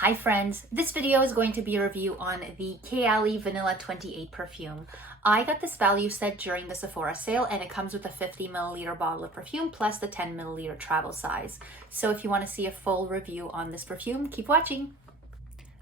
Hi friends, this video is going to be a review on the Kayali Vanilla 28 perfume. I got this value set during the Sephora sale and it comes with a 50 milliliter bottle of perfume plus the 10 milliliter travel size. So if you want to see a full review on this perfume, keep watching.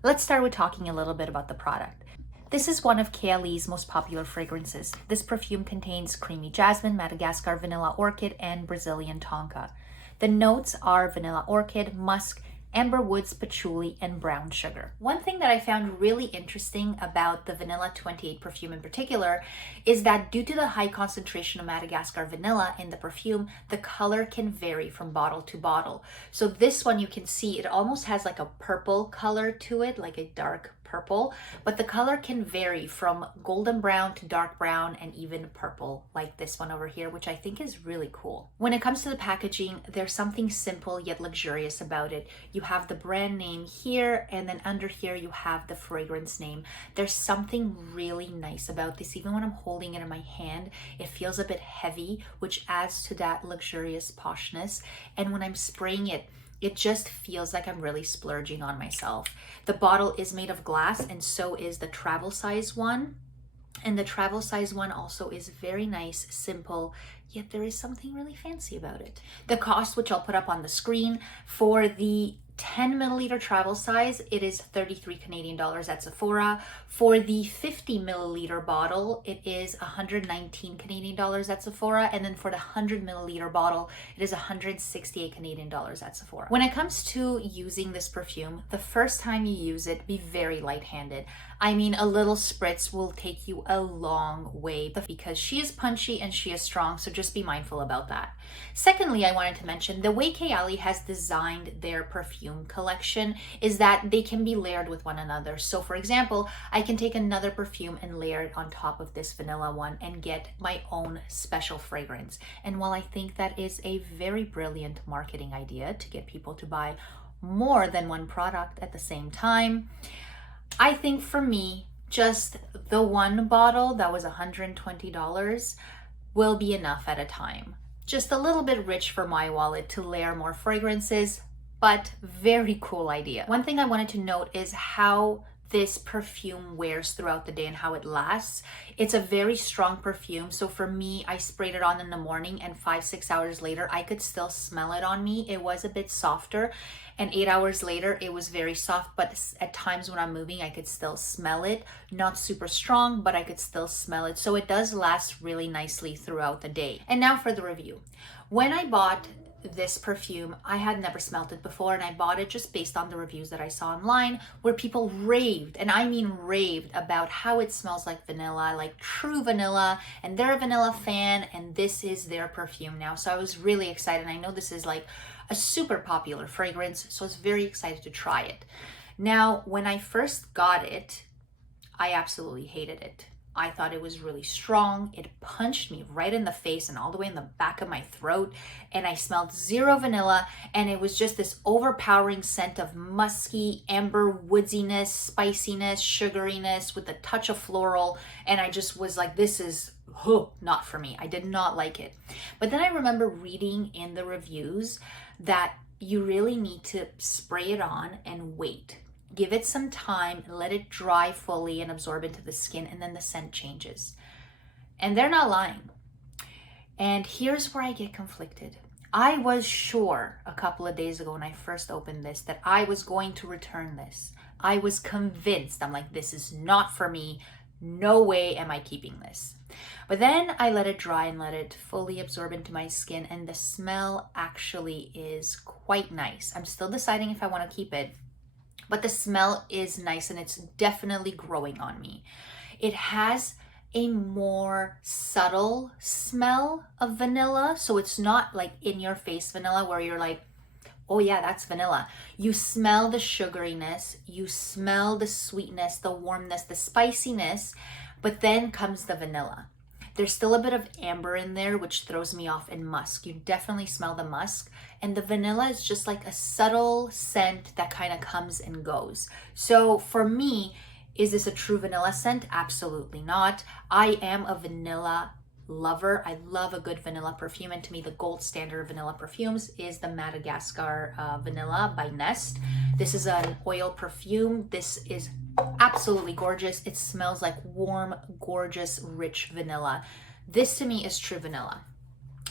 Let's start with talking a little bit about the product. This is one of Kayali's most popular fragrances. This perfume contains creamy jasmine, Madagascar vanilla orchid, and Brazilian tonka. The notes are vanilla orchid, musk, amber woods, patchouli, and brown sugar. One thing that I found really interesting about the Vanilla 28 perfume in particular is that due to the high concentration of Madagascar vanilla in the perfume, the color can vary from bottle to bottle. So this one, you can see it almost has like a purple color to it, like a dark purple, but the color can vary from golden brown to dark brown and even purple, like this one over here, which I think is really cool. When it comes to the packaging, there's something simple yet luxurious about it. You have the brand name here, and then under here you have the fragrance name. There's something really nice about this. Even when I'm holding it in my hand, it feels a bit heavy, which adds to that luxurious poshness. And when I'm spraying it, it just feels like I'm really splurging on myself. The bottle is made of glass, and so is the travel size one. And the travel size one also is very nice, simple, yet there is something really fancy about it. The cost, which I'll put up on the screen, for the 10 milliliter travel size, it is 33 Canadian dollars at Sephora. For the 50 milliliter bottle, it is 119 Canadian dollars at Sephora. And then for the 100 milliliter bottle, it is 168 Canadian dollars at Sephora. When it comes to using this perfume, the first time you use it, be very light-handed. I mean, a little spritz will take you a long way because she is punchy and she is strong, so just be mindful about that. Secondly, I wanted to mention the way Kayali has designed their perfume collection is that they can be layered with one another. So for example, I can take another perfume and layer it on top of this vanilla one and get my own special fragrance. And while I think that is a very brilliant marketing idea to get people to buy more than one product at the same time, I think for me, just the one bottle that was $120 will be enough at a time. Just a little bit rich for my wallet to layer more fragrances, but very cool idea. One thing I wanted to note is how this perfume wears throughout the day and how it lasts. It's a very strong perfume. So for me, I sprayed it on in the morning and 5-6 hours later, I could still smell it on me. It was a bit softer, and 8 hours later, it was very soft, but at times when I'm moving, I could still smell it. Not super strong, but I could still smell it. So it does last really nicely throughout the day. And now for the review. When I bought this perfume, I had never smelled it before, and I bought it just based on the reviews that I saw online where people raved, and I mean raved, about how it smells like vanilla, like true vanilla, and they're a vanilla fan, and this is their perfume now. So I was really excited. I know this is like a super popular fragrance, so I was very excited to try it. Now, when I first got it, I absolutely hated it. I thought it was really strong. It punched me right in the face and all the way in the back of my throat. And I smelled zero vanilla. And it was just this overpowering scent of musky, amber woodsiness, spiciness, sugariness with a touch of floral. And I just was like, this is not for me. I did not like it. But then I remember reading in the reviews that you really need to spray it on and wait. Give it some time, let it dry fully and absorb into the skin, and then the scent changes. And they're not lying. And here's where I get conflicted. I was sure a couple of days ago when I first opened this that I was going to return this. I was convinced. I'm like, this is not for me. No way am I keeping this. But then I let it dry and let it fully absorb into my skin, and the smell actually is quite nice. I'm still deciding if I want to keep it, but the smell is nice and it's definitely growing on me. It has a more subtle smell of vanilla. So it's not like in your face vanilla where you're like, oh yeah, that's vanilla. You smell the sugariness, you smell the sweetness, the warmness, the spiciness, but then comes the vanilla. There's still a bit of amber in there, which throws me off, in musk. You definitely smell the musk. And the vanilla is just like a subtle scent that kind of comes and goes. So for me, is this a true vanilla scent? Absolutely not. I am a vanilla lover. I love a good vanilla perfume, and to me the gold standard of vanilla perfumes is the Madagascar Vanilla by Nest. This is an oil perfume. This is absolutely gorgeous. It smells like warm, gorgeous, rich vanilla. This to me is true vanilla.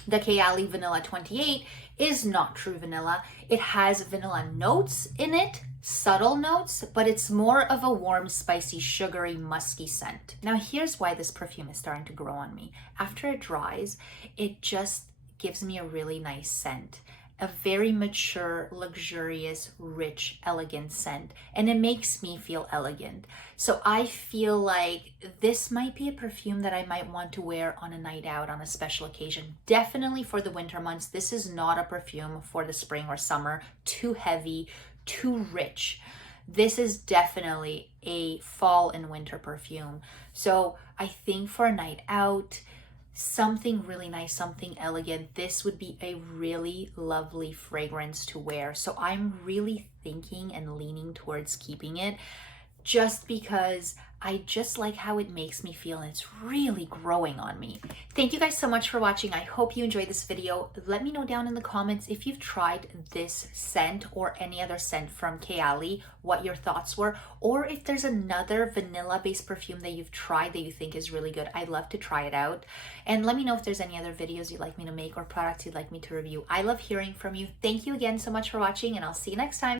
The Kayali Vanilla 28 is not true vanilla. It has vanilla notes in it, subtle notes, but it's more of a warm, spicy, sugary, musky scent. Now here's why this perfume is starting to grow on me. After it dries, it just gives me a really nice scent. A very mature, luxurious, rich, elegant scent, and it makes me feel elegant. So I feel like this might be a perfume that I might want to wear on a night out, on a special occasion. Definitely for the winter months. This is not a perfume for the spring or summer. Too heavy, too rich. This is definitely a fall and winter perfume. So I think for a night out, something really nice, something elegant, this would be a really lovely fragrance to wear. So I'm really thinking and leaning towards keeping it, just because I just like how it makes me feel, and it's really growing on me. Thank you guys so much for watching. I hope you enjoyed this video. Let me know down in the comments if you've tried this scent or any other scent from Kayali, what your thoughts were, or if there's another vanilla-based perfume that you've tried that you think is really good. I'd love to try it out. And let me know if there's any other videos you'd like me to make or products you'd like me to review. I love hearing from you. Thank you again so much for watching, and I'll see you next time.